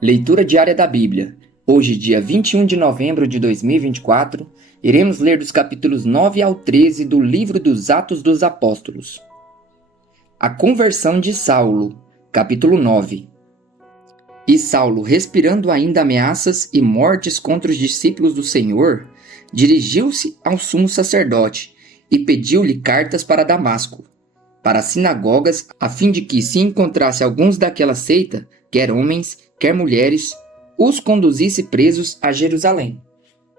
Leitura diária da Bíblia. Hoje, dia 21 de novembro de 2024, iremos ler dos capítulos 9 ao 13 do livro dos Atos dos Apóstolos. A conversão de Saulo, capítulo 9. E Saulo, respirando ainda ameaças e mortes contra os discípulos do Senhor, dirigiu-se ao sumo sacerdote e pediu-lhe cartas para Damasco, para as sinagogas, a fim de que, se encontrasse alguns daquela seita, quer homens, quer mulheres, os conduzisse presos a Jerusalém.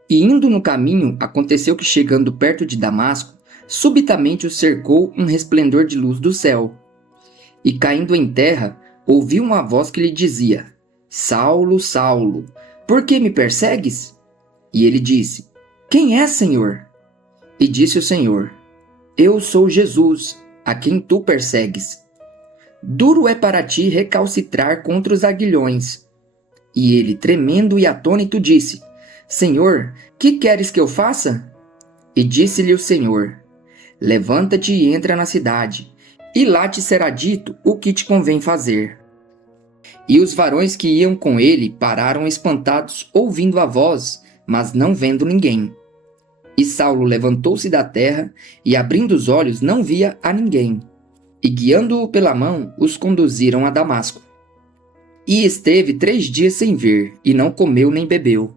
E indo no caminho, aconteceu que, chegando perto de Damasco, subitamente o cercou um resplendor de luz do céu. E caindo em terra, ouviu uma voz que lhe dizia: Saulo, Saulo, por que me persegues? E ele disse: Quem é, Senhor? E disse o Senhor: Eu sou Jesus, a quem tu persegues. Duro é para ti recalcitrar contra os aguilhões. E ele, tremendo e atônito, disse: Senhor, que queres que eu faça? E disse-lhe o Senhor: Levanta-te e entra na cidade, e lá te será dito o que te convém fazer. E os varões que iam com ele pararam espantados, ouvindo a voz, mas não vendo ninguém. E Saulo levantou-se da terra, e abrindo os olhos não via a ninguém. E guiando-o pela mão, os conduziram a Damasco. E esteve 3 dias sem ver, e não comeu nem bebeu.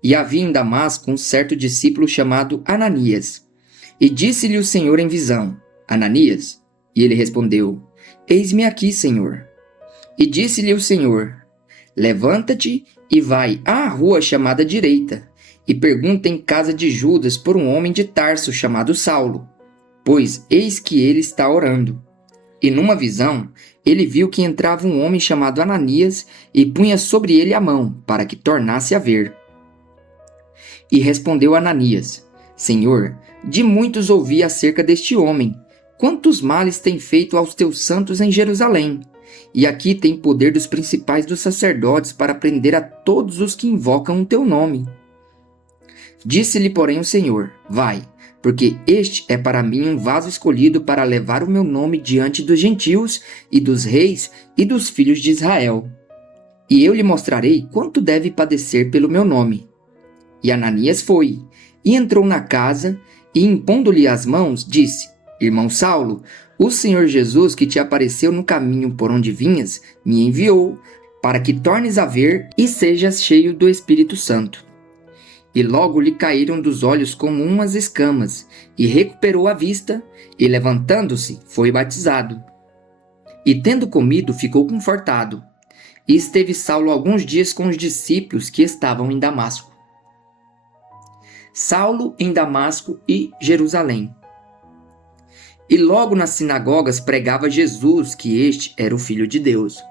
E havia em Damasco um certo discípulo chamado Ananias. E disse-lhe o Senhor em visão: Ananias? E ele respondeu: Eis-me aqui, Senhor. E disse-lhe o Senhor: Levanta-te e vai à rua chamada Direita, e pergunta em casa de Judas por um homem de Tarso chamado Saulo, pois eis que ele está orando. E numa visão, ele viu que entrava um homem chamado Ananias e punha sobre ele a mão, para que tornasse a ver. E respondeu Ananias: Senhor, de muitos ouvi acerca deste homem, quantos males tem feito aos teus santos em Jerusalém. E aqui tem poder dos principais dos sacerdotes para prender a todos os que invocam o teu nome. Disse-lhe, porém, o Senhor: Vai, porque este é para mim um vaso escolhido para levar o meu nome diante dos gentios e dos reis e dos filhos de Israel. E eu lhe mostrarei quanto deve padecer pelo meu nome. E Ananias foi, e entrou na casa, e impondo-lhe as mãos, disse: Irmão Saulo, o Senhor Jesus, que te apareceu no caminho por onde vinhas, me enviou, para que tornes a ver e sejas cheio do Espírito Santo. E logo lhe caíram dos olhos como umas escamas, e recuperou a vista, e levantando-se, foi batizado. E tendo comido, ficou confortado. E esteve Saulo alguns dias com os discípulos que estavam em Damasco. Saulo em Damasco e Jerusalém. E logo nas sinagogas pregava Jesus que este era o Filho de Deus.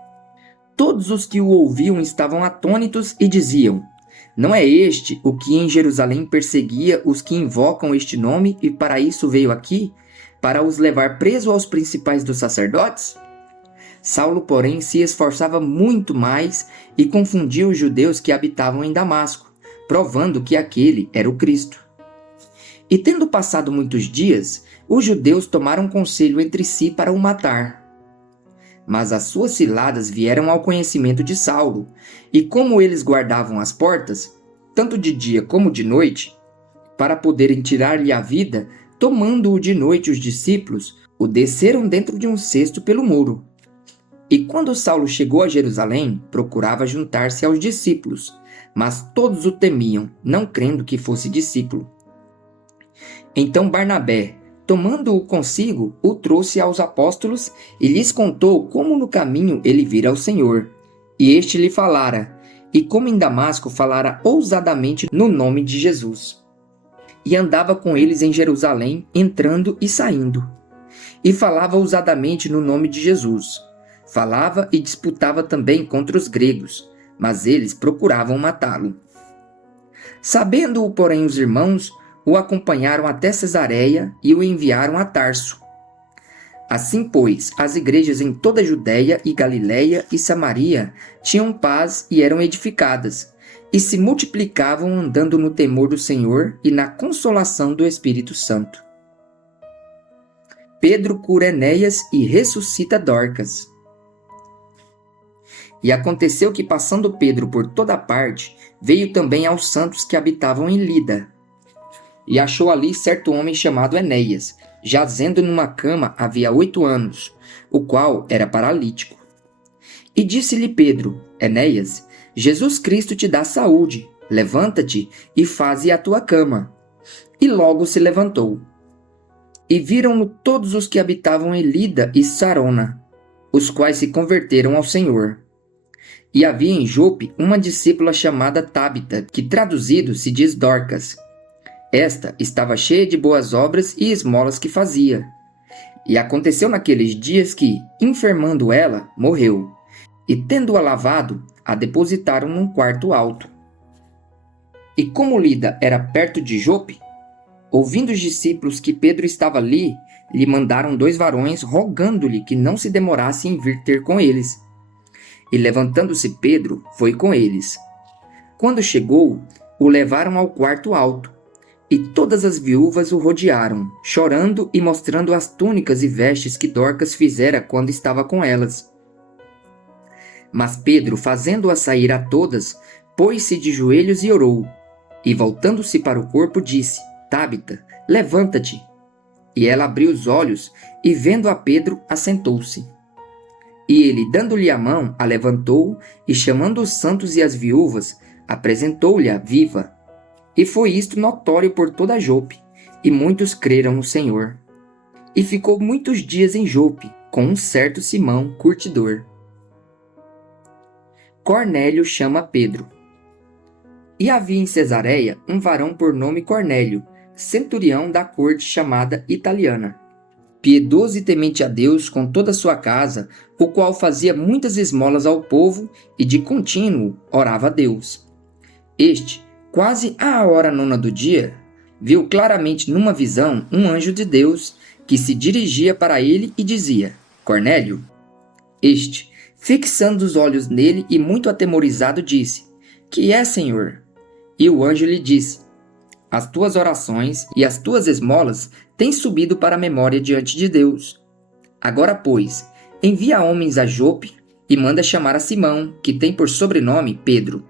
Todos os que o ouviam estavam atônitos e diziam: Não é este o que em Jerusalém perseguia os que invocam este nome e para isso veio aqui, para os levar preso aos principais dos sacerdotes? Saulo, porém, se esforçava muito mais e confundia os judeus que habitavam em Damasco, provando que aquele era o Cristo. E tendo passado muitos dias, os judeus tomaram conselho entre si para o matar. Mas as suas ciladas vieram ao conhecimento de Saulo, e como eles guardavam as portas, tanto de dia como de noite, para poderem tirar-lhe a vida, tomando-o de noite os discípulos, o desceram dentro de um cesto pelo muro. E quando Saulo chegou a Jerusalém, procurava juntar-se aos discípulos, mas todos o temiam, não crendo que fosse discípulo. Então Barnabé, tomando-o consigo, o trouxe aos apóstolos e lhes contou como no caminho ele vira ao Senhor. E este lhe falara, e como em Damasco falara ousadamente no nome de Jesus. E andava com eles em Jerusalém, entrando e saindo. E falava ousadamente no nome de Jesus. Falava e disputava também contra os gregos, mas eles procuravam matá-lo. Sabendo-o, porém, os irmãos, o acompanharam até Cesareia e o enviaram a Tarso. Assim, pois, as igrejas em toda a Judéia e Galiléia e Samaria tinham paz e eram edificadas, e se multiplicavam andando no temor do Senhor e na consolação do Espírito Santo. Pedro cura Enéas e ressuscita Dorcas. E aconteceu que, passando Pedro por toda parte, veio também aos santos que habitavam em Lida. E achou ali certo homem chamado Enéas, jazendo numa cama havia 8 anos, o qual era paralítico. E disse-lhe Pedro: Enéas, Jesus Cristo te dá saúde, levanta-te e faze a tua cama. E logo se levantou. E viram-no todos os que habitavam em Lida e Sarona, os quais se converteram ao Senhor. E havia em Jope uma discípula chamada Tábita, que traduzido se diz Dorcas. Esta estava cheia de boas obras e esmolas que fazia. E aconteceu naqueles dias que, enfermando ela, morreu. E tendo-a lavado, a depositaram num quarto alto. E como Lida era perto de Jope, ouvindo os discípulos que Pedro estava ali, lhe mandaram 2 varões, rogando-lhe que não se demorasse em vir ter com eles. E levantando-se Pedro, foi com eles. Quando chegou, o levaram ao quarto alto, e todas as viúvas o rodearam, chorando e mostrando as túnicas e vestes que Dorcas fizera quando estava com elas. Mas Pedro, fazendo-as sair a todas, pôs-se de joelhos e orou. E voltando-se para o corpo, disse: Tábita, levanta-te. E ela abriu os olhos, e vendo a Pedro, assentou-se. E ele, dando-lhe a mão, a levantou, e chamando os santos e as viúvas, apresentou-lhe-a viva. E foi isto notório por toda a Jope, e muitos creram no Senhor. E ficou muitos dias em Jope, com um certo Simão, curtidor. Cornélio chama Pedro. E havia em Cesareia um varão por nome Cornélio, centurião da corte chamada Italiana, piedoso e temente a Deus com toda a sua casa, o qual fazia muitas esmolas ao povo e de contínuo orava a Deus. Este, quase à hora 9 do dia, viu claramente numa visão um anjo de Deus que se dirigia para ele e dizia: Cornélio. Este, fixando os olhos nele e muito atemorizado, disse: Que é, Senhor? E o anjo lhe disse: As tuas orações e as tuas esmolas têm subido para a memória diante de Deus. Agora, pois, envia homens a Jope e manda chamar a Simão, que tem por sobrenome Pedro.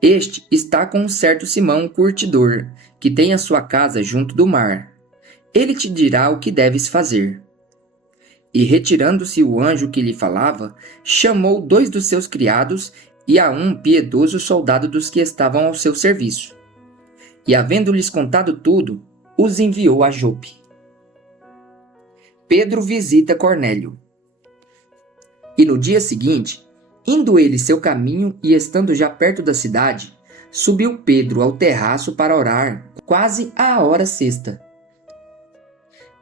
Este está com um certo Simão curtidor, que tem a sua casa junto do mar. Ele te dirá o que deves fazer. E retirando-se o anjo que lhe falava, chamou 2 dos seus criados e a um piedoso soldado dos que estavam ao seu serviço. E havendo-lhes contado tudo, os enviou a Jope. Pedro visita Cornélio. E no dia seguinte, indo ele seu caminho e estando já perto da cidade, subiu Pedro ao terraço para orar, quase à hora sexta.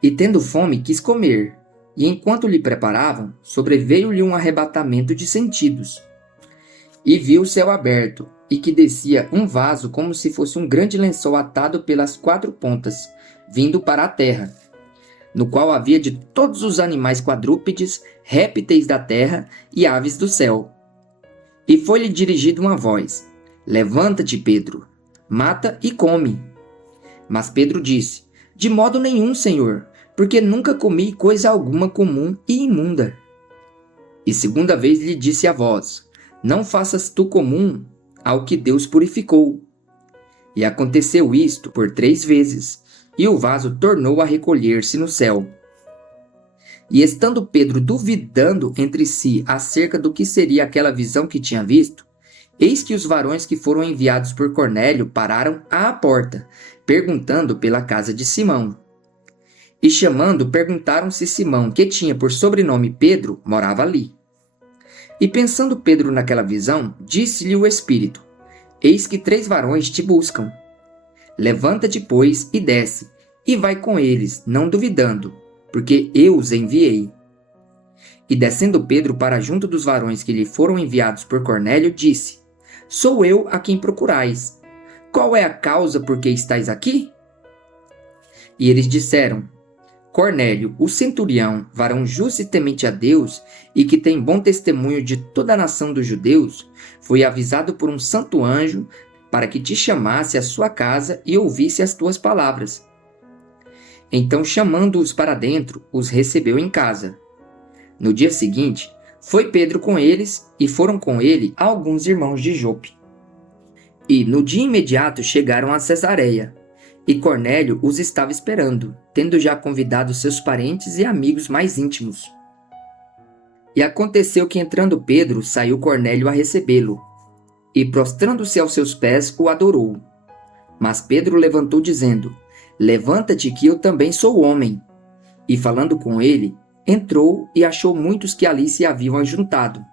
E tendo fome, quis comer, e enquanto lhe preparavam, sobreveio-lhe um arrebatamento de sentidos. E viu o céu aberto, e que descia um vaso como se fosse um grande lençol atado pelas 4 pontas, vindo para a terra, no qual havia de todos os animais quadrúpedes, répteis da terra e aves do céu. E foi-lhe dirigida uma voz: Levanta-te, Pedro, mata e come. Mas Pedro disse: De modo nenhum, Senhor, porque nunca comi coisa alguma comum e imunda. E segunda vez lhe disse a voz: Não faças tu comum ao que Deus purificou. E aconteceu isto por 3 vezes, e o vaso tornou a recolher-se no céu. E estando Pedro duvidando entre si acerca do que seria aquela visão que tinha visto, eis que os varões que foram enviados por Cornélio pararam à porta, perguntando pela casa de Simão. E chamando, perguntaram se Simão, que tinha por sobrenome Pedro, morava ali. E pensando Pedro naquela visão, disse-lhe o Espírito: Eis que 3 varões te buscam. Levanta-te, pois, e desce, e vai com eles, não duvidando, porque eu os enviei. E descendo Pedro para junto dos varões que lhe foram enviados por Cornélio, disse: Sou eu a quem procurais. Qual é a causa por que estáis aqui? E eles disseram: Cornélio, o centurião, varão justo e temente a Deus, e que tem bom testemunho de toda a nação dos judeus, foi avisado por um santo anjo para que te chamasse à sua casa e ouvisse as tuas palavras. Então, chamando-os para dentro, os recebeu em casa. No dia seguinte, Foi Pedro com eles, e foram com ele alguns irmãos de Jope. E no dia imediato chegaram a Cesareia, e Cornélio os estava esperando, tendo já convidado seus parentes e amigos mais íntimos. E aconteceu que, entrando Pedro, saiu Cornélio a recebê-lo, e prostrando-se aos seus pés, o adorou. Mas Pedro levantou dizendo: Levanta-te, que eu também sou homem. E falando com ele, entrou e achou muitos que ali se haviam ajuntado.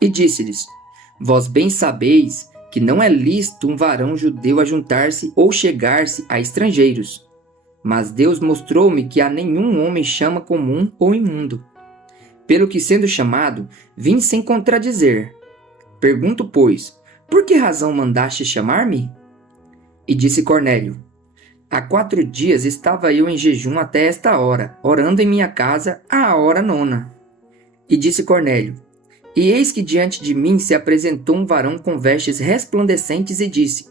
E disse-lhes: Vós bem sabeis que não é lícito um varão judeu ajuntar-se ou chegar-se a estrangeiros. Mas Deus mostrou-me que a nenhum homem chama comum ou imundo. Pelo que, sendo chamado, vim sem contradizer. Pergunto, pois, por que razão mandaste chamar-me? E disse Cornélio: Há 4 dias estava eu em jejum até esta hora, orando em minha casa à hora 9. E disse Cornélio: E eis que diante de mim se apresentou um varão com vestes resplandecentes e disse: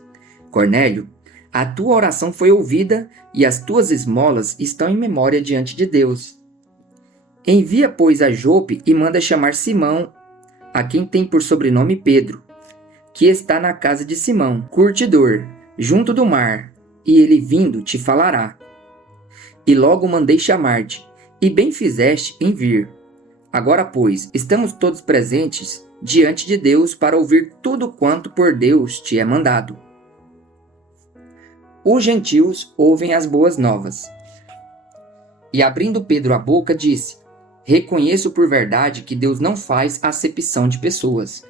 Cornélio, a tua oração foi ouvida e as tuas esmolas estão em memória diante de Deus. Envia, pois, a Jope e manda chamar Simão, a quem tem por sobrenome Pedro, que está na casa de Simão, curtidor, junto do mar, e ele vindo te falará. E logo mandei chamar-te, e bem fizeste em vir. Agora, pois, estamos todos presentes diante de Deus para ouvir tudo quanto por Deus te é mandado. Os gentios ouvem as boas novas. E abrindo Pedro a boca, disse: Reconheço por verdade que Deus não faz acepção de pessoas,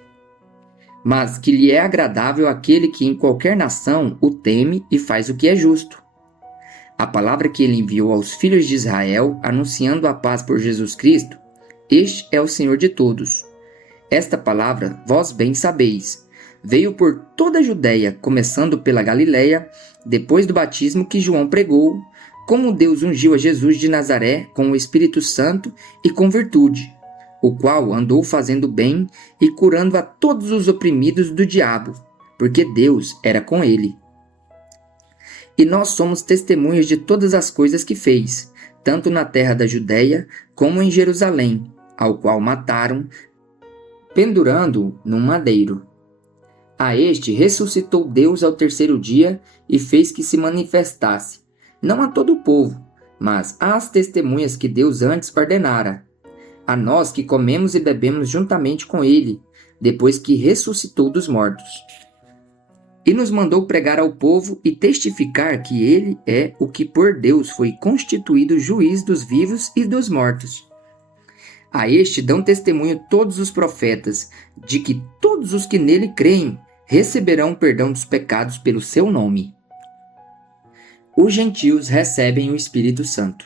mas que lhe é agradável aquele que em qualquer nação o teme e faz o que é justo. A palavra que ele enviou aos filhos de Israel, anunciando a paz por Jesus Cristo, este é o Senhor de todos. Esta palavra, vós bem sabeis, veio por toda a Judéia, começando pela Galiléia, depois do batismo que João pregou, como Deus ungiu a Jesus de Nazaré com o Espírito Santo e com virtude, o qual andou fazendo bem e curando a todos os oprimidos do diabo, porque Deus era com ele. E nós somos testemunhas de todas as coisas que fez, tanto na terra da Judéia como em Jerusalém, ao qual mataram, pendurando-o num madeiro. A este ressuscitou Deus ao 3º dia e fez que se manifestasse, não a todo o povo, mas às testemunhas que Deus antes ordenara, a nós que comemos e bebemos juntamente com ele, depois que ressuscitou dos mortos. E nos mandou pregar ao povo e testificar que ele é o que por Deus foi constituído juiz dos vivos e dos mortos. A este dão testemunho todos os profetas, de que todos os que nele creem receberão perdão dos pecados pelo seu nome. Os gentios recebem o Espírito Santo.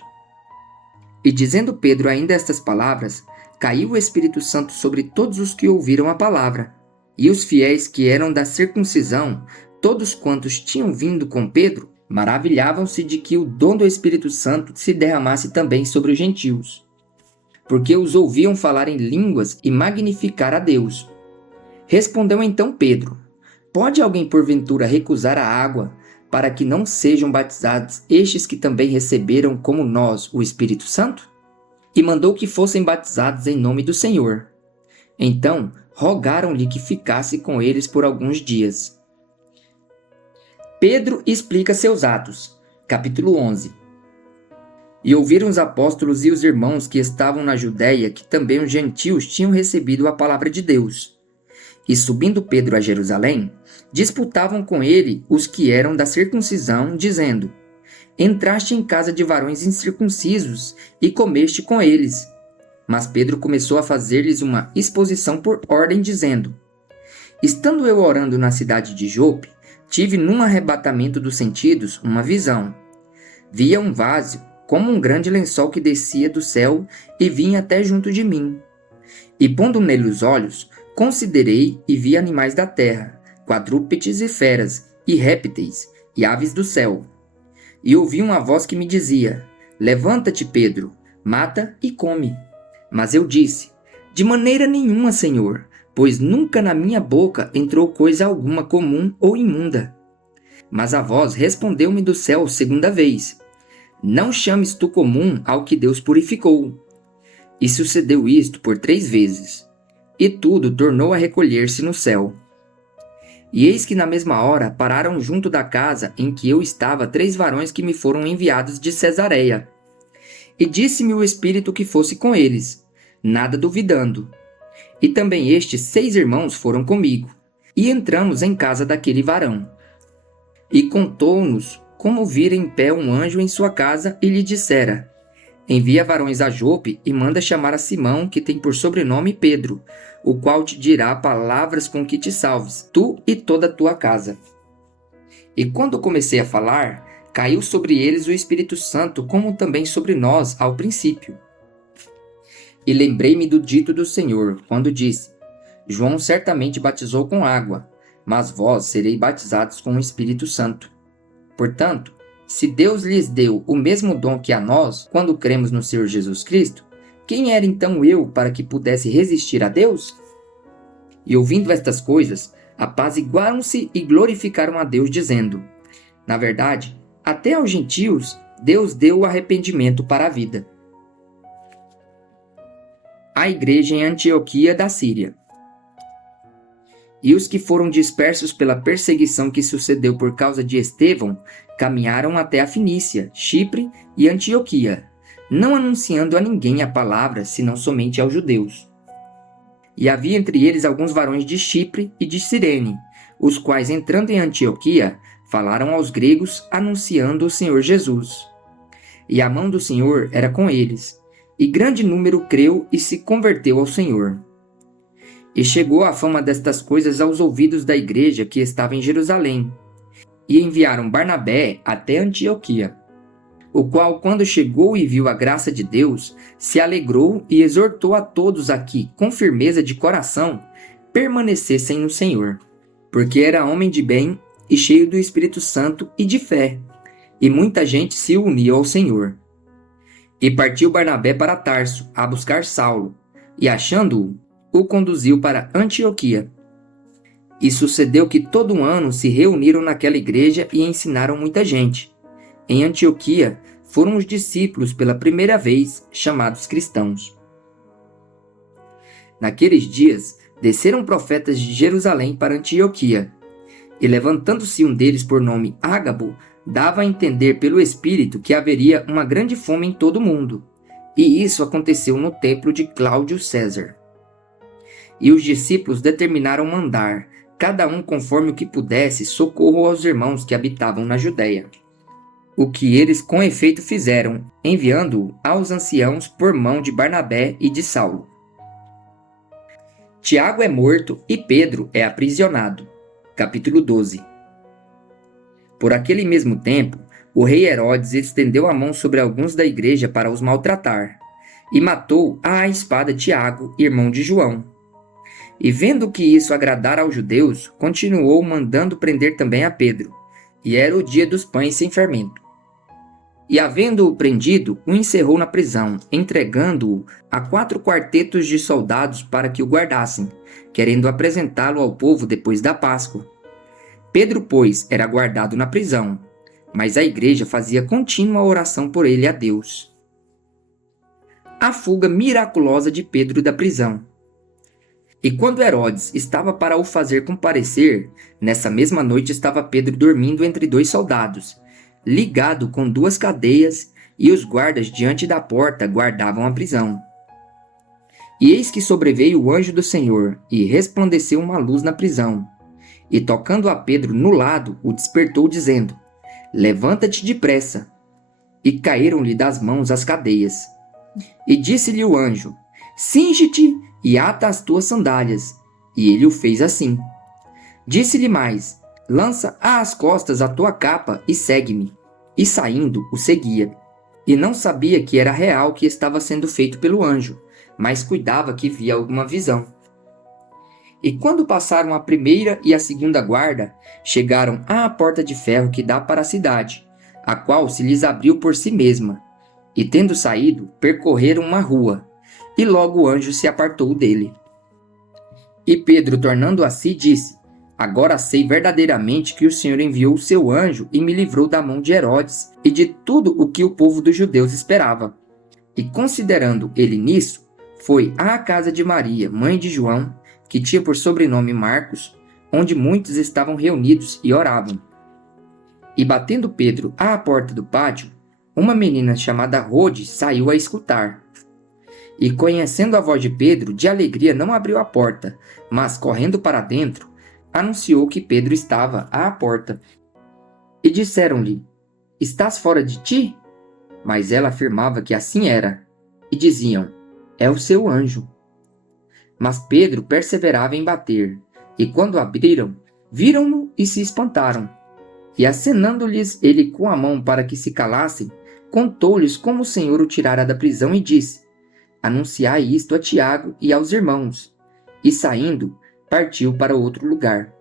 E dizendo Pedro ainda estas palavras, caiu o Espírito Santo sobre todos os que ouviram a palavra. E os fiéis que eram da circuncisão, todos quantos tinham vindo com Pedro, maravilhavam-se de que o dom do Espírito Santo se derramasse também sobre os gentios, porque os ouviam falar em línguas e magnificar a Deus. Respondeu então Pedro: Pode alguém porventura recusar a água, para que não sejam batizados estes que também receberam como nós o Espírito Santo? E mandou que fossem batizados em nome do Senhor. Então rogaram-lhe que ficasse com eles por alguns dias. Pedro explica seus atos. Capítulo 11. E ouviram os apóstolos e os irmãos que estavam na Judéia que também os gentios tinham recebido a palavra de Deus. E subindo Pedro a Jerusalém, disputavam com ele os que eram da circuncisão, dizendo: Entraste em casa de varões incircuncisos e comeste com eles. Mas Pedro começou a fazer-lhes uma exposição por ordem, dizendo: Estando eu orando na cidade de Jope, tive num arrebatamento dos sentidos uma visão. Via um vaso, como um grande lençol que descia do céu e vinha até junto de mim. E pondo nele os olhos, considerei e vi animais da terra, quadrúpedes e feras, e répteis, e aves do céu. E ouvi uma voz que me dizia: Levanta-te, Pedro, mata e come. Mas eu disse: De maneira nenhuma, Senhor, pois nunca na minha boca entrou coisa alguma comum ou imunda. Mas a voz respondeu-me do céu 2ª vez: Não chames tu comum ao que Deus purificou. E sucedeu isto por 3 vezes. E tudo tornou a recolher-se no céu. E eis que na mesma hora pararam junto da casa em que eu estava 3 varões que me foram enviados de Cesareia. E disse-me o Espírito que fosse com eles, nada duvidando. E também estes 6 irmãos foram comigo. E entramos em casa daquele varão. E contou-nos como vira em pé um anjo em sua casa e lhe dissera: envia varões a Jope e manda chamar a Simão, que tem por sobrenome Pedro, o qual te dirá palavras com que te salves, tu e toda a tua casa. E quando comecei a falar, caiu sobre eles o Espírito Santo, como também sobre nós ao princípio. E lembrei-me do dito do Senhor, quando disse: João certamente batizou com água, mas vós sereis batizados com o Espírito Santo. Portanto, se Deus lhes deu o mesmo dom que a nós, quando cremos no Senhor Jesus Cristo, quem era então eu para que pudesse resistir a Deus? E ouvindo estas coisas, apaziguaram-se e glorificaram a Deus, dizendo: na verdade, até aos gentios Deus deu o arrependimento para a vida. A igreja em Antioquia da Síria. E os que foram dispersos pela perseguição que sucedeu por causa de Estevão, caminharam até a Finícia, Chipre e Antioquia, não anunciando a ninguém a palavra, senão somente aos judeus. E havia entre eles alguns varões de Chipre e de Cirene, os quais, entrando em Antioquia, falaram aos gregos, anunciando o Senhor Jesus. E a mão do Senhor era com eles, e grande número creu e se converteu ao Senhor. E chegou a fama destas coisas aos ouvidos da igreja que estava em Jerusalém, e enviaram Barnabé até Antioquia, o qual, quando chegou e viu a graça de Deus, se alegrou e exortou a todos a que, com firmeza de coração, permanecessem no Senhor, porque era homem de bem e cheio do Espírito Santo e de fé, e muita gente se unia ao Senhor. E partiu Barnabé para Tarso, a buscar Saulo, e achando-o, o conduziu para Antioquia. E sucedeu que todo um ano se reuniram naquela igreja e ensinaram muita gente. Em Antioquia foram os discípulos pela primeira vez chamados cristãos. Naqueles dias desceram profetas de Jerusalém para Antioquia, e levantando-se um deles por nome Ágabo, dava a entender pelo Espírito que haveria uma grande fome em todo o mundo. E isso aconteceu no templo de Cláudio César. E os discípulos determinaram mandar, cada um conforme o que pudesse, socorro aos irmãos que habitavam na Judéia. O que eles com efeito fizeram, enviando-o aos anciãos por mão de Barnabé e de Saulo. Tiago é morto e Pedro é aprisionado. Capítulo 12. Por aquele mesmo tempo, o rei Herodes estendeu a mão sobre alguns da igreja para os maltratar, e matou à espada Tiago, irmão de João. E vendo que isso agradara aos judeus, continuou mandando prender também a Pedro, e era o dia dos pães sem fermento. E havendo-o prendido, o encerrou na prisão, entregando-o a 4 quartetos de soldados para que o guardassem, querendo apresentá-lo ao povo depois da Páscoa. Pedro, pois, era guardado na prisão, mas a igreja fazia contínua oração por ele a Deus. A fuga miraculosa de Pedro da prisão. E quando Herodes estava para o fazer comparecer, nessa mesma noite estava Pedro dormindo entre 2 soldados, ligado com 2 cadeias, e os guardas diante da porta guardavam a prisão. E eis que sobreveio o anjo do Senhor, e resplandeceu uma luz na prisão. E tocando a Pedro no lado, o despertou, dizendo: levanta-te depressa. E caíram-lhe das mãos as cadeias. E disse-lhe o anjo: cinge-te e ata as tuas sandálias. E ele o fez assim. Disse-lhe mais: lança às costas a tua capa e segue-me. E saindo, o seguia. E não sabia que era real que estava sendo feito pelo anjo, mas cuidava que via alguma visão. E quando passaram a primeira e a segunda guarda, chegaram à porta de ferro que dá para a cidade, a qual se lhes abriu por si mesma. E tendo saído, percorreram uma rua, e logo o anjo se apartou dele. E Pedro, tornando a si, disse: agora sei verdadeiramente que o Senhor enviou o seu anjo e me livrou da mão de Herodes e de tudo o que o povo dos judeus esperava. E considerando ele nisso, foi à casa de Maria, mãe de João, que tinha por sobrenome Marcos, onde muitos estavam reunidos e oravam. E batendo Pedro à porta do pátio, uma menina chamada Rode saiu a escutar. E conhecendo a voz de Pedro, de alegria não abriu a porta, mas correndo para dentro, anunciou que Pedro estava à porta. E disseram-lhe: Estás fora de ti? Mas ela afirmava que assim era. E diziam: É o seu anjo. Mas Pedro perseverava em bater. E quando abriram, viram-no e se espantaram. E acenando-lhes ele com a mão para que se calassem, contou-lhes como o Senhor o tirara da prisão e disse: Anunciai isto a Tiago e aos irmãos. E saindo, partiu para outro lugar.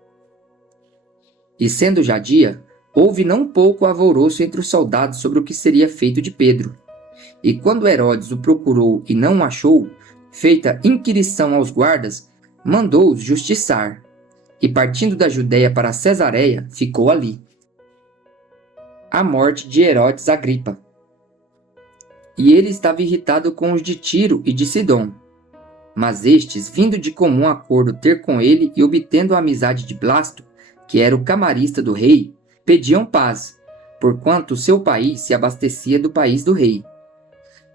E sendo já dia, houve não pouco alvoroço entre os soldados sobre o que seria feito de Pedro. E quando Herodes o procurou e não o achou, feita inquirição aos guardas, mandou-os justiçar. E partindo da Judéia para Cesareia, ficou ali. A morte de Herodes Agripa. E ele estava irritado com os de Tiro e de Sidom. Mas estes, vindo de comum acordo ter com ele e obtendo a amizade de Blasto, que era o camarista do rei, pediam paz, porquanto o seu país se abastecia do país do rei.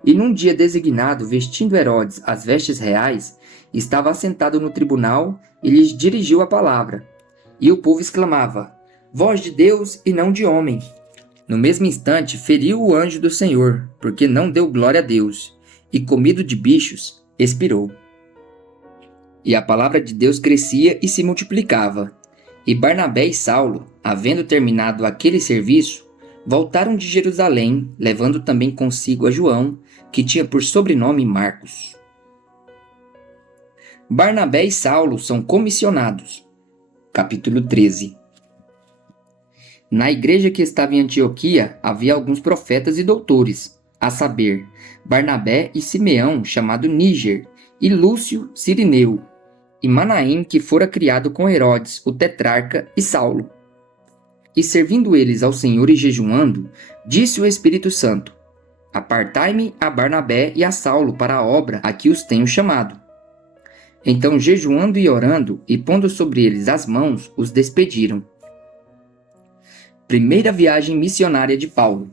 E num dia designado, vestindo Herodes as vestes reais, estava assentado no tribunal e lhes dirigiu a palavra. E o povo exclamava: Voz de Deus e não de homem. No mesmo instante, feriu o anjo do Senhor, porque não deu glória a Deus, e comido de bichos, expirou. E a palavra de Deus crescia e se multiplicava. E Barnabé e Saulo, havendo terminado aquele serviço, voltaram de Jerusalém, levando também consigo a João, que tinha por sobrenome Marcos. Barnabé e Saulo são comissionados. Capítulo 13. Na igreja que estava em Antioquia havia alguns profetas e doutores, a saber, Barnabé e Simeão, chamado Níger, e Lúcio Cirineu, e Manaém, que fora criado com Herodes, o tetrarca, e Saulo. E servindo eles ao Senhor e jejuando, disse o Espírito Santo: Apartai-me a Barnabé e a Saulo para a obra a que os tenho chamado. Então, jejuando e orando, e pondo sobre eles as mãos, os despediram. Primeira viagem missionária de Paulo.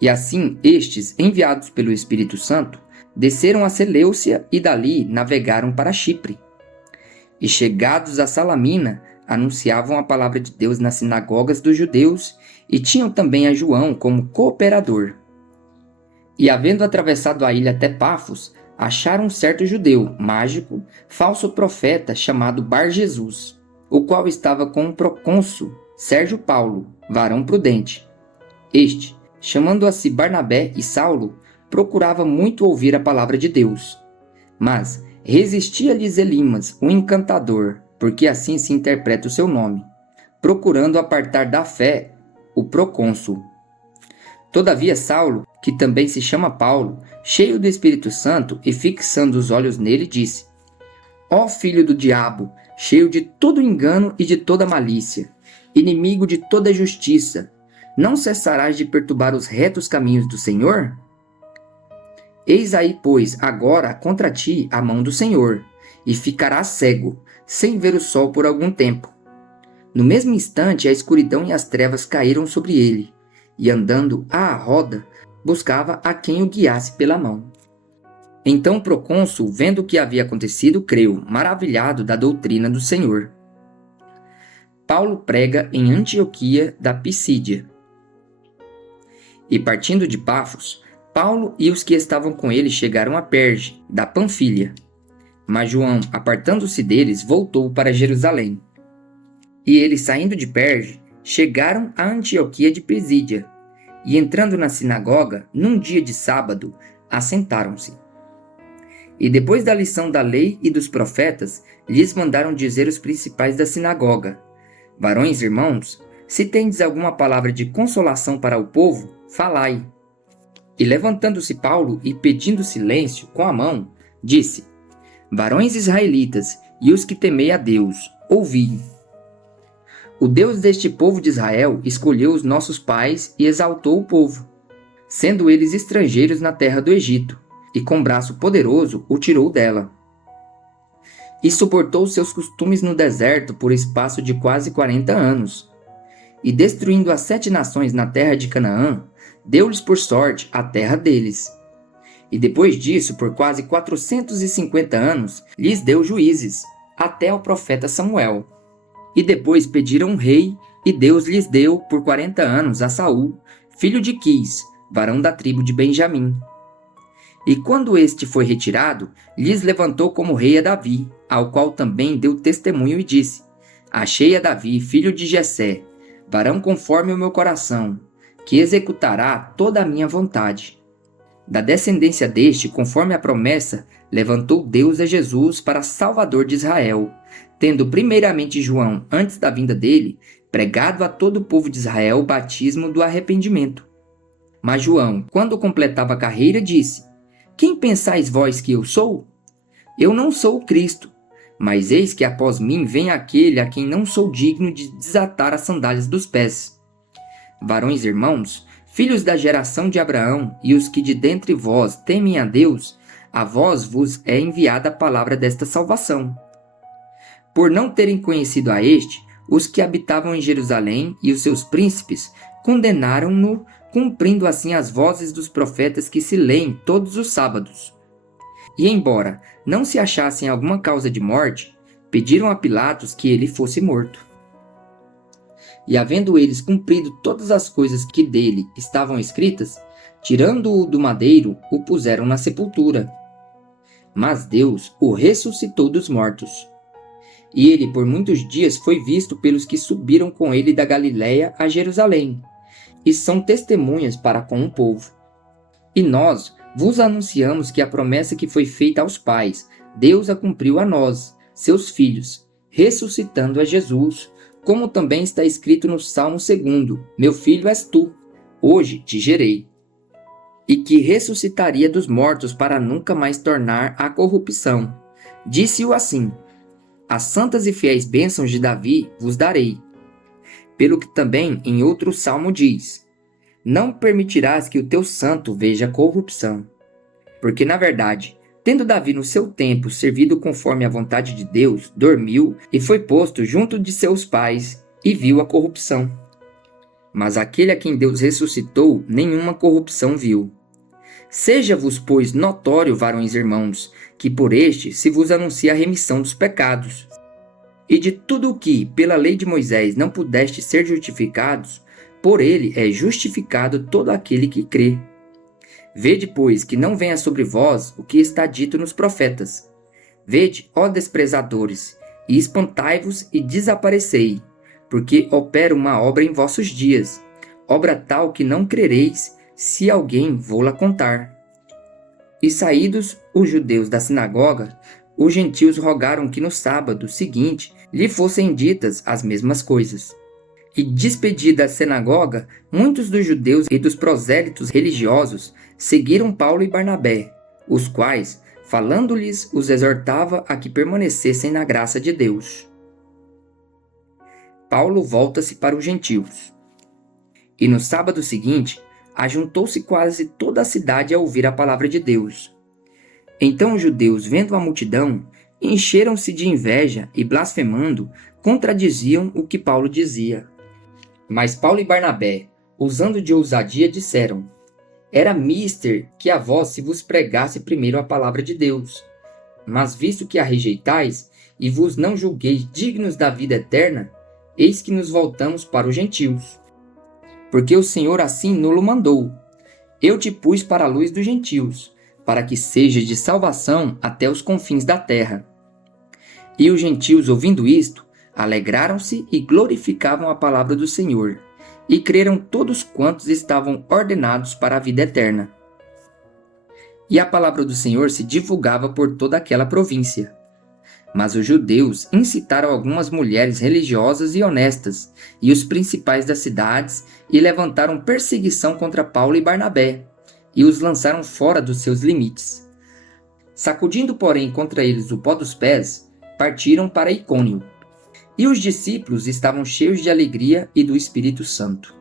E assim, estes, enviados pelo Espírito Santo, desceram a Seleucia e dali navegaram para Chipre. E chegados a Salamina, anunciavam a palavra de Deus nas sinagogas dos judeus e tinham também a João como cooperador. E havendo atravessado a ilha até Pafos, acharam um certo judeu, mágico, falso profeta chamado Bar-Jesus, o qual estava com o procônsul Sérgio Paulo, varão prudente. Este, chamando a si Barnabé e Saulo, procurava muito ouvir a palavra de Deus. Mas resistia-lhes Elimas, o encantador, porque assim se interpreta o seu nome, procurando apartar da fé o procônsul. Todavia Saulo, que também se chama Paulo, cheio do Espírito Santo e fixando os olhos nele, disse: Ó filho do diabo, cheio de todo engano e de toda malícia, inimigo de toda justiça, não cessarás de perturbar os retos caminhos do Senhor? Eis aí, pois, agora contra ti a mão do Senhor, e ficarás cego, sem ver o sol por algum tempo. No mesmo instante, a escuridão e as trevas caíram sobre ele, e andando à roda, buscava a quem o guiasse pela mão. Então o procônsul, vendo o que havia acontecido, creu, maravilhado da doutrina do Senhor. Paulo prega em Antioquia da Pisídia. E partindo de Pafos, Paulo e os que estavam com ele chegaram a Perge, da Panfilha. Mas João, apartando-se deles, voltou para Jerusalém. E eles, saindo de Perge, chegaram a Antioquia de Pisídia, e entrando na sinagoga, num dia de sábado, assentaram-se. E depois da lição da lei e dos profetas, lhes mandaram dizer os principais da sinagoga: Varões, irmãos, se tendes alguma palavra de consolação para o povo, falai. E levantando-se Paulo e pedindo silêncio com a mão, disse: Varões israelitas, e os que temei a Deus, ouvi. O Deus deste povo de Israel escolheu os nossos pais e exaltou o povo, sendo eles estrangeiros na terra do Egito, e com braço poderoso o tirou dela. E suportou seus costumes no deserto por espaço de quase 40 anos. E destruindo as 7 nações na terra de Canaã, deu-lhes por sorte a terra deles. E depois disso, por quase 450 anos, lhes deu juízes, até ao profeta Samuel. E depois pediram um rei, e Deus lhes deu por 40 anos a Saul, filho de Quis, varão da tribo de Benjamim. E quando este foi retirado, lhes levantou como rei a Davi, ao qual também deu testemunho e disse: Achei a Davi, filho de Jessé, varão conforme o meu coração, que executará toda a minha vontade. Da descendência deste, conforme a promessa, levantou Deus a Jesus para Salvador de Israel, tendo primeiramente João, antes da vinda dele, pregado a todo o povo de Israel o batismo do arrependimento. Mas João, quando completava a carreira, disse: Quem pensais vós que eu sou? Eu não sou o Cristo, mas eis que após mim vem aquele a quem não sou digno de desatar as sandálias dos pés. Varões irmãos, filhos da geração de Abraão, e os que de dentre vós temem a Deus, a vós vos é enviada a palavra desta salvação. Por não terem conhecido a este, os que habitavam em Jerusalém e os seus príncipes condenaram-no, cumprindo assim as vozes dos profetas que se leem todos os sábados. E embora não se achassem alguma causa de morte, pediram a Pilatos que ele fosse morto. E havendo eles cumprido todas as coisas que dele estavam escritas, tirando-o do madeiro, o puseram na sepultura. Mas Deus o ressuscitou dos mortos. E ele por muitos dias foi visto pelos que subiram com ele da Galiléia a Jerusalém, e são testemunhas para com o povo. E nós vos anunciamos que a promessa que foi feita aos pais, Deus a cumpriu a nós, seus filhos, ressuscitando a Jesus, como também está escrito no Salmo 2: Meu filho és tu, hoje te gerei. E que ressuscitaria dos mortos para nunca mais tornar à corrupção. Disse-o assim: As santas e fiéis bênçãos de Davi vos darei. Pelo que também em outro salmo diz: Não permitirás que o teu santo veja corrupção. Porque, na verdade, tendo Davi no seu tempo servido conforme a vontade de Deus, dormiu e foi posto junto de seus pais e viu a corrupção. Mas aquele a quem Deus ressuscitou, nenhuma corrupção viu. Seja-vos, pois, notório, varões irmãos, que por este se vos anuncia a remissão dos pecados. E de tudo o que, pela lei de Moisés, não pudeste ser justificados, por ele é justificado todo aquele que crê. Vede, pois, que não venha sobre vós o que está dito nos profetas. Vede, ó desprezadores, e espantai-vos e desaparecei, porque opera uma obra em vossos dias, obra tal que não crereis, se alguém vô-la contar. E saídos os judeus da sinagoga, os gentios rogaram que no sábado seguinte lhe fossem ditas as mesmas coisas. E despedida a sinagoga, muitos dos judeus e dos prosélitos religiosos seguiram Paulo e Barnabé, os quais, falando-lhes, os exortava a que permanecessem na graça de Deus. Paulo volta-se para os gentios. E no sábado seguinte, ajuntou-se quase toda a cidade a ouvir a palavra de Deus. Então os judeus, vendo a multidão, encheram-se de inveja e, blasfemando, contradiziam o que Paulo dizia. Mas Paulo e Barnabé, usando de ousadia, disseram: Era mister que a vós se vos pregasse primeiro a palavra de Deus. Mas visto que a rejeitais, e vos não julgueis dignos da vida eterna, eis que nos voltamos para os gentios. Porque o Senhor assim nulo mandou: Eu te pus para a luz dos gentios, para que sejas de salvação até os confins da terra. E os gentios, ouvindo isto, alegraram-se e glorificavam a palavra do Senhor, e creram todos quantos estavam ordenados para a vida eterna. E a palavra do Senhor se divulgava por toda aquela província. Mas os judeus incitaram algumas mulheres religiosas e honestas, e os principais das cidades, e levantaram perseguição contra Paulo e Barnabé, e os lançaram fora dos seus limites. Sacudindo, porém, contra eles o pó dos pés, partiram para Icônio. E os discípulos estavam cheios de alegria e do Espírito Santo.